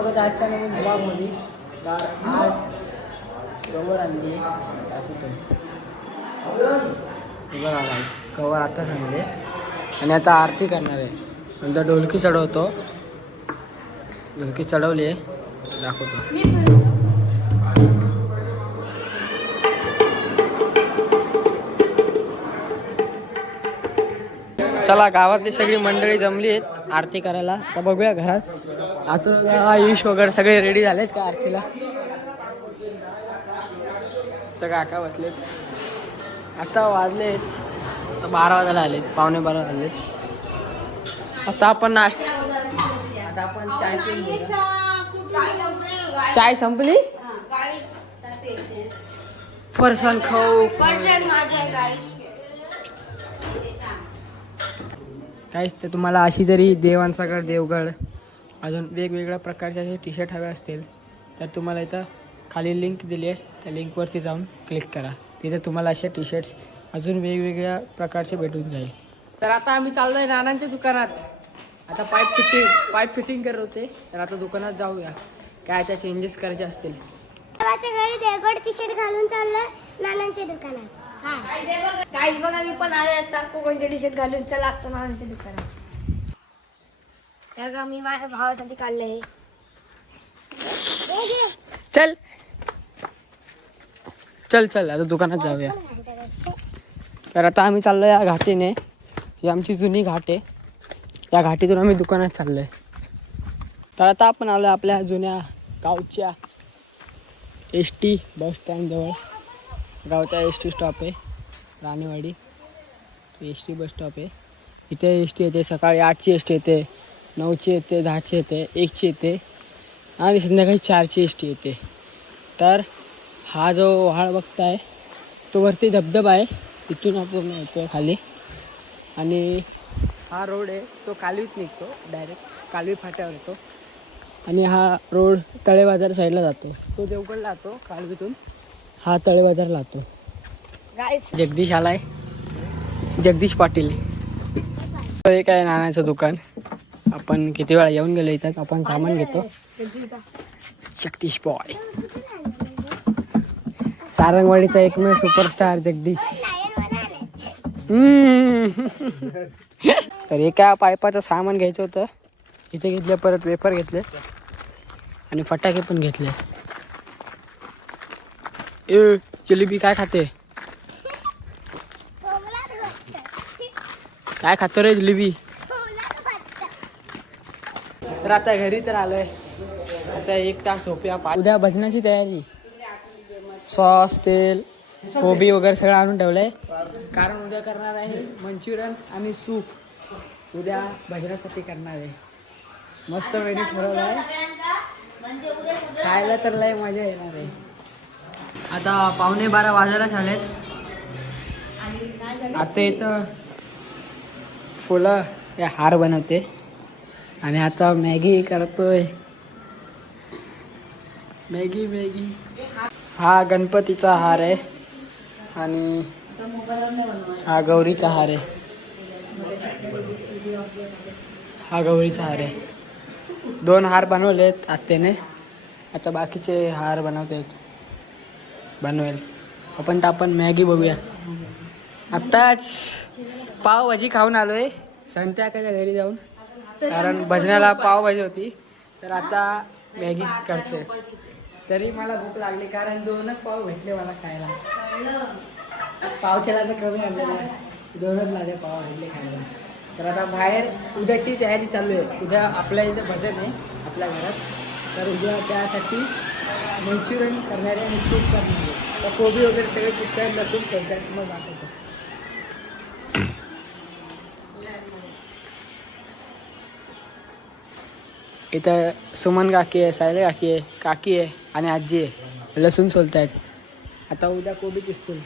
स्वागत आहे आजच्या नवीन ब्लॉगमध्ये. तर आज कवर आणली बघा कवर आता सांगले आणि आता आरती करणार आहे. नंतर ढोलकी चढवतो. ढोलकी चढवली आहे दाखवतो. चला गावातली सगळी मंडळी जमली आहेत आरती करायला. आता बघूया घरात आतून आयुष वगैरे सगळे रेडी झालेत का आरतीला. तर काका बसलेत. आता वाजलेत आता 12 वाजायला आलेत, 11:45 झालेत. आता आपण आता आपण चाय पिऊन घेऊया. चाय संपली. फरसाण खाऊ काहीच. तर तुम्हाला अशी जरी देवांचा देवगड अजून वेगवेगळ्या प्रकारचे असे टी शर्ट हवे असतील तर तुम्हाला इथं खाली लिंक दिली आहे. त्या लिंकवरती जाऊन क्लिक करा. तिथे तुम्हाला असे टी शर्ट्स अजून वेगवेगळ्या प्रकारचे भेटून जाईल. तर आता आम्ही चाललो आहे नानांच्या दुकानात. आता पाईप फिटिंग करत होते. तर आता दुकानात जाऊया काय त्या चेंजेस करायचे असतील. देवगड टी शर्ट घालून चाललोय नानांच्या दुकानात. काहीच बघा मी पण आले आता कोकणचे टी शर्ट घालून चला आता नानांच्या दुकानात. त्या मी माझ्या भावासाठी काढले. चल चल चल आता दुकानात जाऊया. तर आता आम्ही चाललो या घाटीने. ही आमची जुनी घाट आहे. या घाटीतून आम्ही दुकानात चाललो आहे. तर आता आपण आलो आपल्या जुन्या गावच्या ST बस स्टँडजवळ. गावचा ST स्टॉप आहे राणेवाडी. ST बस स्टॉप आहे. इथे ST येते. सकाळी 8ची ST येते, 9ची येते, 10ची येते, 1ची येते आणि संध्याकाळी 4ची ST येते. तर हा जो व्हाळ बघताय तो वरती धबधबा आहे. तिथून आपण येतो खाली आणि हा रोड आहे तो कालवीत निघतो. डायरेक्ट कालवी फाट्यावर येतो आणि हा रोड तळे बाजार साईडला जातो. तो देवगडला जातो कालवीतून. हा तळे बाजारला जातो. जगदीश आलाय, जगदीश पाटील. हे काय नानाचं दुकान. आपण किती वेळा येऊन गेलो इथं. आपण सामान घेतो. जगदीश बॉय सारंगवाडीचा एकमेव सुपरस्टार जगदीश. तर एका पाईपाचं सामान घ्यायचं होतं. इथे घेतले. परत वेफर घेतले आणि फटाके पण घेतले. जिलेबी काय खाते? काय खातो रे जिलेबी? तर आता घरी तर आलोय. आता 1 तास झोपूया. उद्या भजनाची तयारी. सॉस, तेल, कोबी वगैरे सगळं आणून ठेवलंय. कारण उद्या करणार आहे मंचुरियन आणि सूप. उद्या भजनासाठी करणार आहे. मस्त मेनू ठरवलं आहे. खायला तर लय मजा येणार आहे. आता 11:45 वाजायला झालेत. आता इथं फुलं या हार बनवते आणि आता मॅगी करतोय. मॅगी हा गणपतीचा हार आहे आणि हा गौरीचा हार आहे. हा गौरीचा हार आहे. 2 हार बनवलेत आत्याने. आता बाकीचे हार बनवेल. आपण मॅगी बघूया. आत्ताच पावभाजी खाऊन आलोय संत्याकाच्या घरी जाऊन. कारण भजनाला पावभाजी होती. तर आता मॅगी करते. तरी मला भूक लागली कारण 2च पाव भेटले मला खायला. पावच्याला तर कमी आणलेला. 2च माझे पाव भेटले खायला. तर आता बाहेर उद्याची तयारी चालू आहे. उद्या आपल्या इथे भजन आहे आपल्या घरात. तर उद्या त्यासाठी मंचुरियन करणारे आणि सूप करणारे. तर कोबी वगैरे सगळे पुस्तक लसूण करतात. मग दाखवतो. इथं सुमन काकी आहे, सायले काकी आहे, काकी आहे आणि आजी आहे. लसूण सोलतायत. आता उद्या कोबी दिसतील.